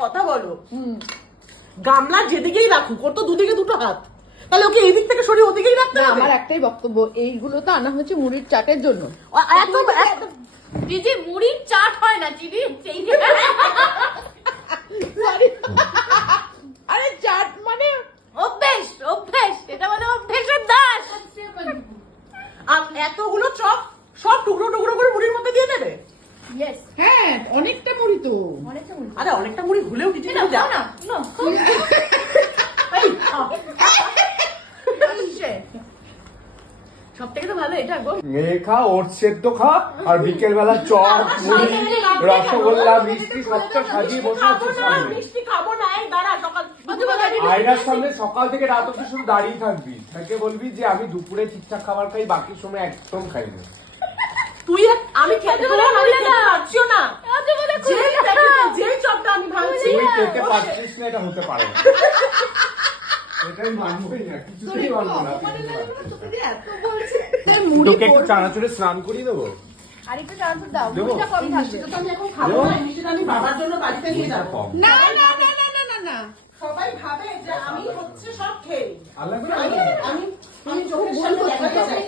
কথা বলো। গামলা যেদিকেই রাখুক ওর তো দুদিকে দুটো হাত। তাহলে ওকে এই দিক থেকে সরিয়ে ওদিকেই রাখতে হবে? আমার একটাই বক্তব্য এইগুলো তো আনা হচ্ছে মুড়ির চাটের জন্য। এত- দিদি মুড়ির চাট হয় না দিদি? আরে চাট মানে? অভ্যেস অভ্যেস এটা মানে অভ্যেসের দাস। আর এতগুলো চপ সব টুকরো টুকরো করে মুড়ির মধ্যে দিয়ে দেবে? হ্যাঁ অনেকটা মুড়ি তো আরে অনেকটা মুড়ি ভুলেও কিছু না না না তো ভালো এটা গো। মেয়ে খা ওট সেদ্ধ খা আর বিকেল বেলা চপ মুড়ি রসগোল্লা মিষ্টি সবটা সাজিয়ে বসে খাব মিষ্টি না এই দাঁড়া সকাল আয়নার সামনে সকাল থেকে রাত শুধু দাঁড়িয়ে থাকবি। তাকে বলবি যে আমি দুপুরে ঠিকঠাক খাবার খাই বাকি সময় একদম খাই না। তুই আমি খেতে বলে বললাম আমি বলে খেতে না। পারছিও না আজে বলে যে খুলে প্যাকেটে যে চপটা আমি খেতে পারছিস না এটা হতে পারে এটাই মানবই না কিছুতেই মানবো না তুই খেতে পারছিস না। তোকে একটু চানাচুরে স্নান করিয়ে দেবো? আরেকটু চান্স দাও মুড়িটা কম থাকবে তো আমি এখন খাব না এই আমি বাবার জন্য বাড়িতে নিয়ে যাব। না না না না না না না। সবাই ভাবে যে আমি হচ্ছে সব খেয়ে। আমি আমি চোখের সামনে দেখাতে চাই